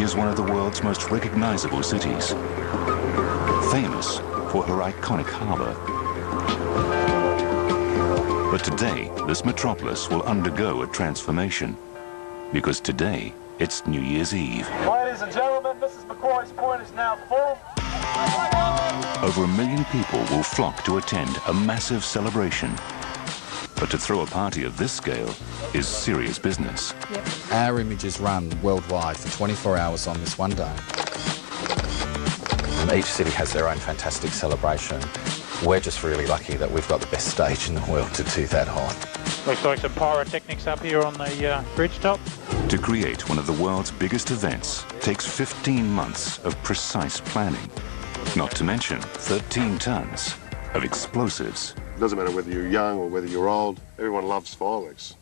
She is one of the world's most recognizable cities, famous for her iconic harbour. But today, this metropolis will undergo a transformation, because today, it's New Year's Eve. Ladies and gentlemen, Mrs. McCoy's point is now full. Over 1 million people will flock to attend a massive celebration. But to throw a party of this scale is serious business. Yep. Our images run worldwide for 24 hours on this one day. Each city has their own fantastic celebration. We're just really lucky that we've got the best stage in the world to do that on. Looks like some pyrotechnics up here on the bridge top. To create one of the world's biggest events takes 15 months of precise planning, not to mention 13 tons of explosives. It doesn't matter whether you're young or whether you're old, everyone loves fireworks.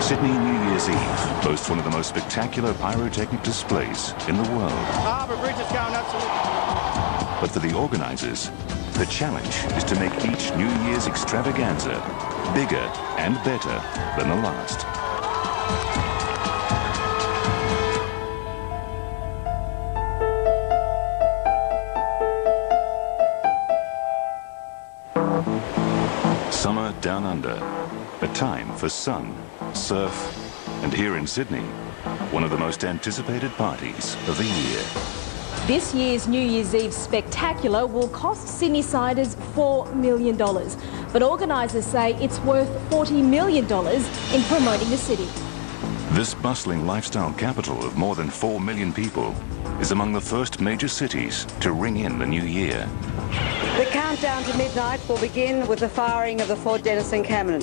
Sydney New Year's Eve boasts one of the most spectacular pyrotechnic displays in the world. Harbour Bridge is going absolutely. But for the organisers, the challenge is to make each New Year's extravaganza bigger and better than the last. Summer down under, a time for sun, surf, and here in Sydney, one of the most anticipated parties of the year. This year's New Year's Eve spectacular will cost Sydney-siders $4 million, but organisers say it's worth $40 million in promoting the city. This bustling lifestyle capital of more than 4 million people is among the first major cities to ring in the new year. The countdown to midnight will begin with the firing of the Fort Denison cannon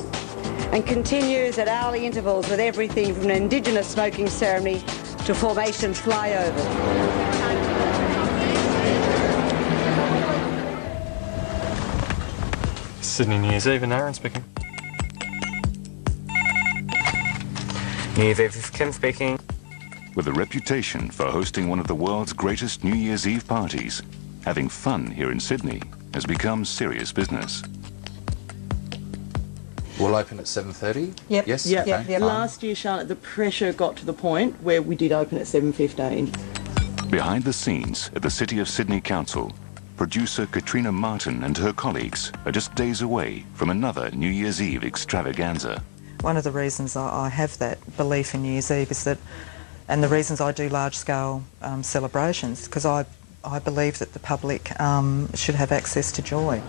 and continues at hourly intervals with everything from an Indigenous smoking ceremony to formation flyover. Sydney New Year's Eve, and Aaron speaking. New Year's Eve, Kim speaking. With a reputation for hosting one of the world's greatest New Year's Eve parties, having fun here in Sydney has become serious business. We'll open at 7:30? Yep. Yes? Yep. Okay. Yep. Last year, Charlotte, the pressure got to the point where we did open at 7:15. Behind the scenes at the City of Sydney Council, producer Katrina Marton and her colleagues are just days away from another New Year's Eve extravaganza. One of the reasons I have that belief in New Year's Eve is that, and the reasons I do large-scale celebrations, because I believe that the public should have access to joy.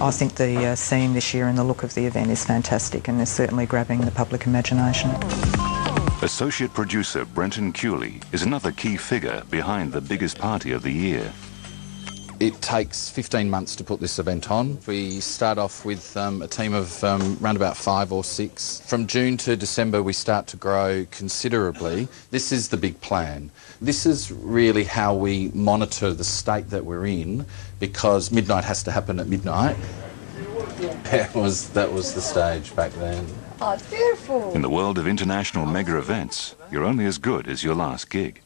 I think the theme this year and the look of the event is fantastic, and is certainly grabbing the public imagination. Associate producer Brenton Kewley is another key figure behind the biggest party of the year. It takes 15 months to put this event on. We start off with a team of around about 5 or 6. From June to December we start to grow considerably. This is the big plan. This is really how we monitor the state that we're in, because midnight has to happen at midnight. That was the stage back then. Oh, it's beautiful. In the world of international mega events, you're only as good as your last gig.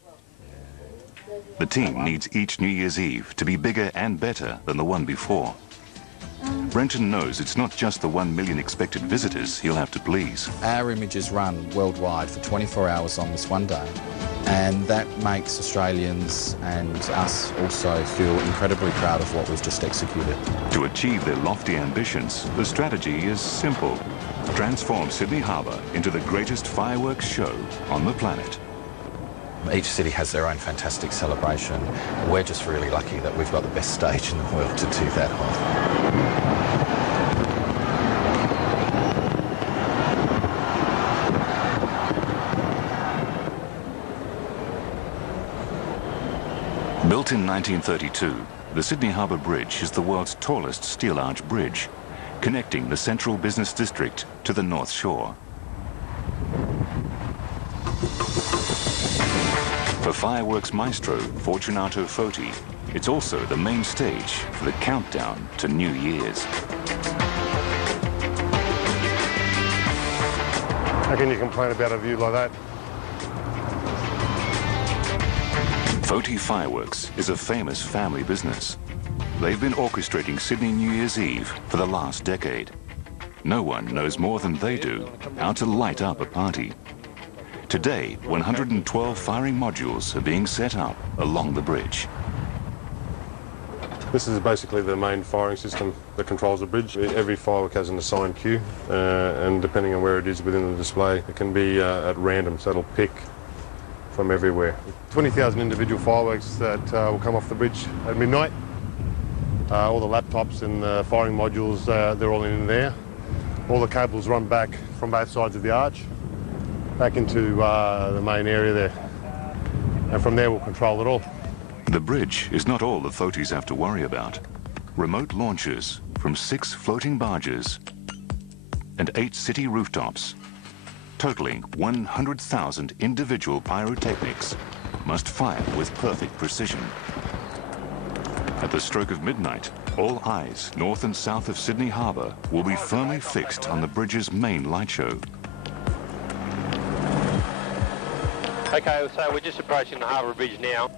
The team needs each New Year's Eve to be bigger and better than the one before. Brenton knows it's not just the 1 million expected visitors he'll have to please. Our images run worldwide for 24 hours on this one day, and that makes Australians and us also feel incredibly proud of what we've just executed. To achieve their lofty ambitions, the strategy is simple. Transform Sydney Harbour into the greatest fireworks show on the planet. Each city has their own fantastic celebration. We're just really lucky that we've got the best stage in the world to do that on. Built in 1932, the Sydney Harbour Bridge is the world's tallest steel arch bridge, connecting the central business district to the North Shore. For fireworks maestro Fortunato Foti, it's also the main stage for the countdown to New Year's. How can you complain about a view like that? Foti Fireworks is a famous family business. They've been orchestrating Sydney New Year's Eve for the last decade. No one knows more than they do how to light up a party. Today, 112 firing modules are being set up along the bridge. This is basically the main firing system that controls the bridge. Every firework has an assigned cue, and depending on where it is within the display, it can be at random, so it'll pick from everywhere. 20,000 individual fireworks that will come off the bridge at midnight. All the laptops and the firing modules, they're all in there. All the cables run back from both sides of the arch, back into the main area there. And from there we'll control it all. The bridge is not all the Fotis have to worry about. Remote launches from 6 floating barges and 8 city rooftops, totaling 100,000 individual pyrotechnics, must fire with perfect precision. At the stroke of midnight, all eyes north and south of Sydney Harbour will be firmly fixed on the bridge's main light show. Okay, so we're just approaching the Harbour Bridge now.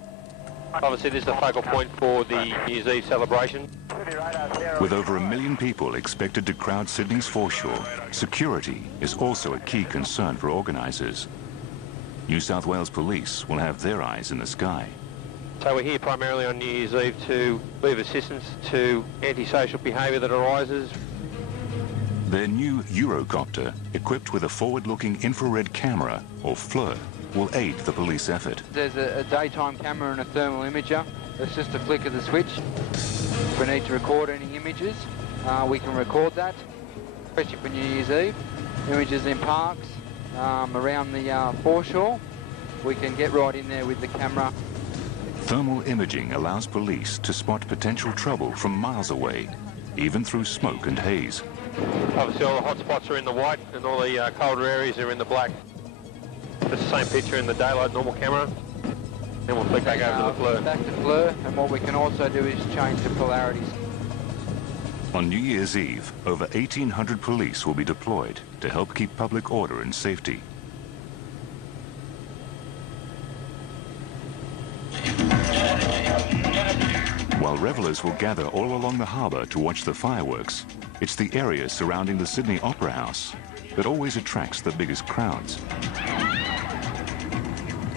Obviously this is the focal point for the New Year's Eve celebration. With over 1 million people expected to crowd Sydney's foreshore, security is also a key concern for organisers. New South Wales Police will have their eyes in the sky. So we're here primarily on New Year's Eve to leave assistance to antisocial behaviour that arises. Their new Eurocopter, equipped with a forward-looking infrared camera, or FLIR, will aid the police effort. There's a daytime camera and a thermal imager. It's just a flick of the switch. If we need to record any images, we can record that, especially for New Year's Eve. Images in parks, around the foreshore. We can get right in there with the camera. Thermal imaging allows police to spot potential trouble from miles away, even through smoke and haze. Obviously all the hot spots are in the white and all the colder areas are in the black. It's the same picture in the daylight normal camera. Then we'll flick back over to the FLIR. Back to FLIR, and what we can also do is change the polarities. On New Year's Eve, over 1,800 police will be deployed to help keep public order and safety. While revellers will gather all along the harbour to watch the fireworks, it's the area surrounding the Sydney Opera House that always attracts the biggest crowds.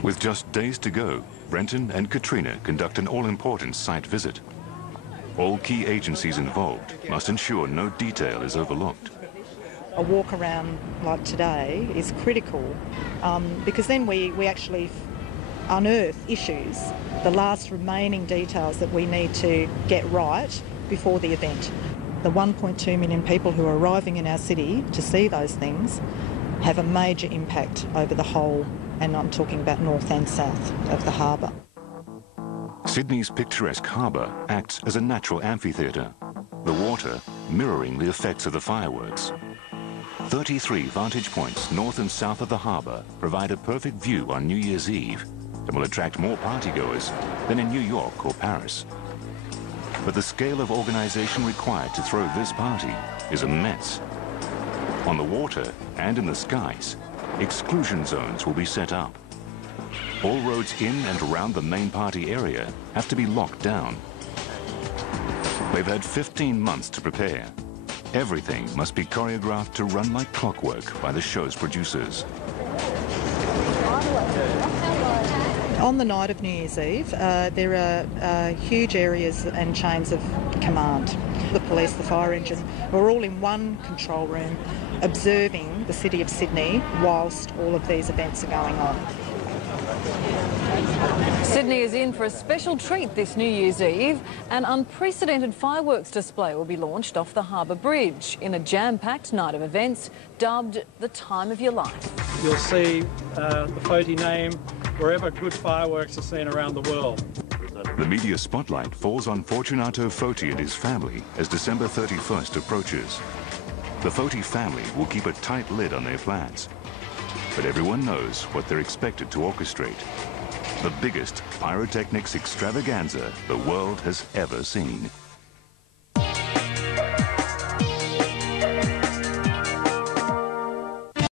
With just days to go, Brenton and Katrina conduct an all-important site visit. All key agencies involved must ensure no detail is overlooked. A walk around like today is critical because then we actually unearth issues, the last remaining details that we need to get right before the event. The 1.2 million people who are arriving in our city to see those things have a major impact over the whole, and I'm talking about north and south of the harbour. Sydney's picturesque harbour acts as a natural amphitheatre, the water mirroring the effects of the fireworks. 33 vantage points north and south of the harbour provide a perfect view on New Year's Eve and will attract more partygoers than in New York or Paris. But the scale of organisation required to throw this party is immense. On the water and in the skies, exclusion zones will be set up. All roads in and around the main party area have to be locked down. They've had 15 months to prepare. Everything must be choreographed to run like clockwork by the show's producers. On the night of New Year's Eve, there are huge areas and chains of command. The police, the fire engine, are all in one control room observing the city of Sydney whilst all of these events are going on. Sydney is in for a special treat this New Year's Eve. An unprecedented fireworks display will be launched off the Harbour Bridge in a jam-packed night of events dubbed the time of your life. You'll see the Foti name wherever good fireworks are seen around the world. The media spotlight falls on Fortunato Foti and his family as December 31st approaches. The Foti family will keep a tight lid on their plans, but everyone knows what they're expected to orchestrate. The biggest pyrotechnics extravaganza the world has ever seen.